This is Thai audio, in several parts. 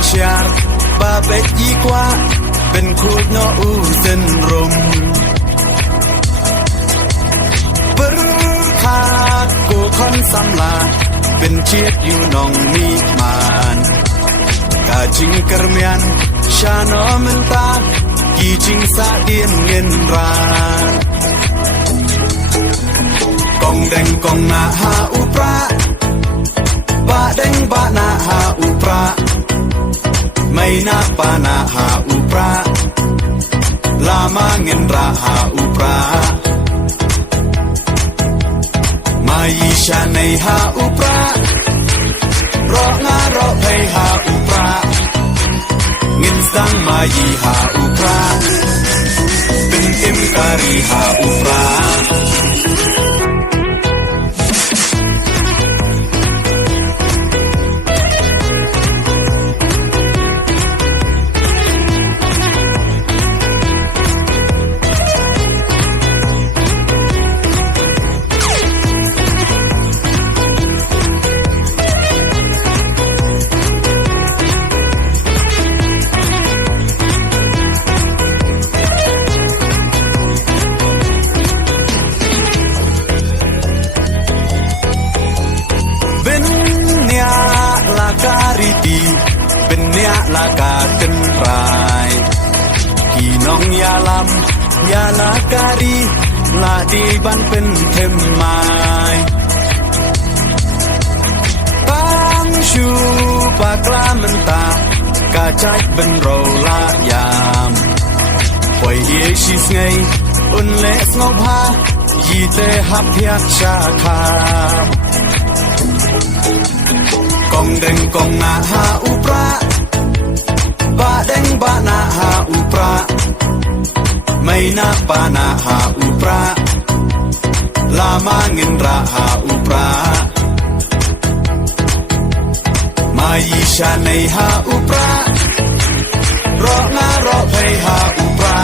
lancar babek jikwaเป็นคูดโนอูเส้นรมเปิดขาดกูคอนสำลาเป็นเชียดอยู่นองมีมานกาจิงกระเมียนชาโนมันตากีจิงสาเดียนเงินรากองแดงกองนาหาอุปราบะแดงบะนาหาอุปราไม่นาปานาหาอุปราลามาเงินราหาอุปรามายีชาในหาอุปรารองารอไปหาอุปราเงินสังมายีหาอุปราเป็นเอ็มการีหาอุปราเป็นเนียลากาเต็นรายกี่น้องยาลำยาลาการีลาดีบันเป็นเทมไม้ตั้งชูปากลามันตากาใจเป็นโรลายามปล่อยเยชิสไงอุ่นเล็กงบหายีเตหับเพียกชาคากองแดงกองนาหาอุปราบะแดงบะนาหาอุปราไม่นาปานาหาอุปราลามาเงินราหาอุปรามายีชาในหาอุปรารองารอไปหาอุปรา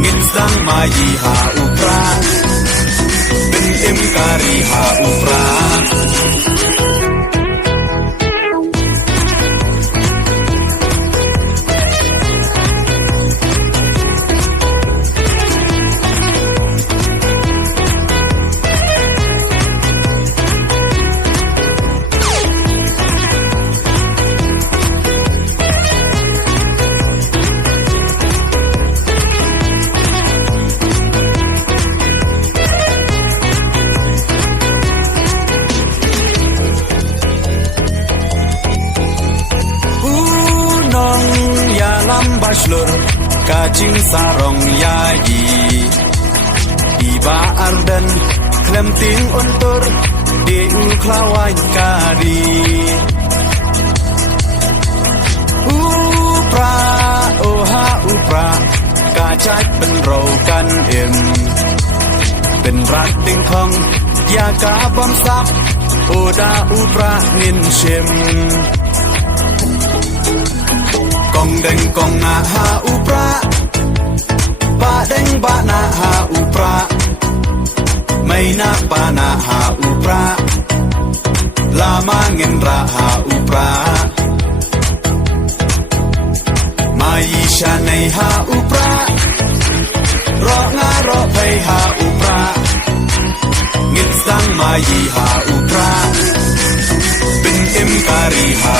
เงินสังมายีหาอุปราเป็นเอ็มการีหาอุปราBachelor kacing sarong yayi Iba ardan klemting untur Ding klawan kari Upra oha upra Kacakเป็นโรกันเอ็มเป็นรักติงคองยากาบอมซับโอดาอุปรานินเชมกองแดงกองนาหาอุปราบะแดงบะนาหาอุปราไม่นาปานาหาอุปราลามาเงินราหาอุปรามายีชาในหาอุปรารองารอไปหาอุปราเงินสังมายีหาอุปราเป็นเอ็มการีหา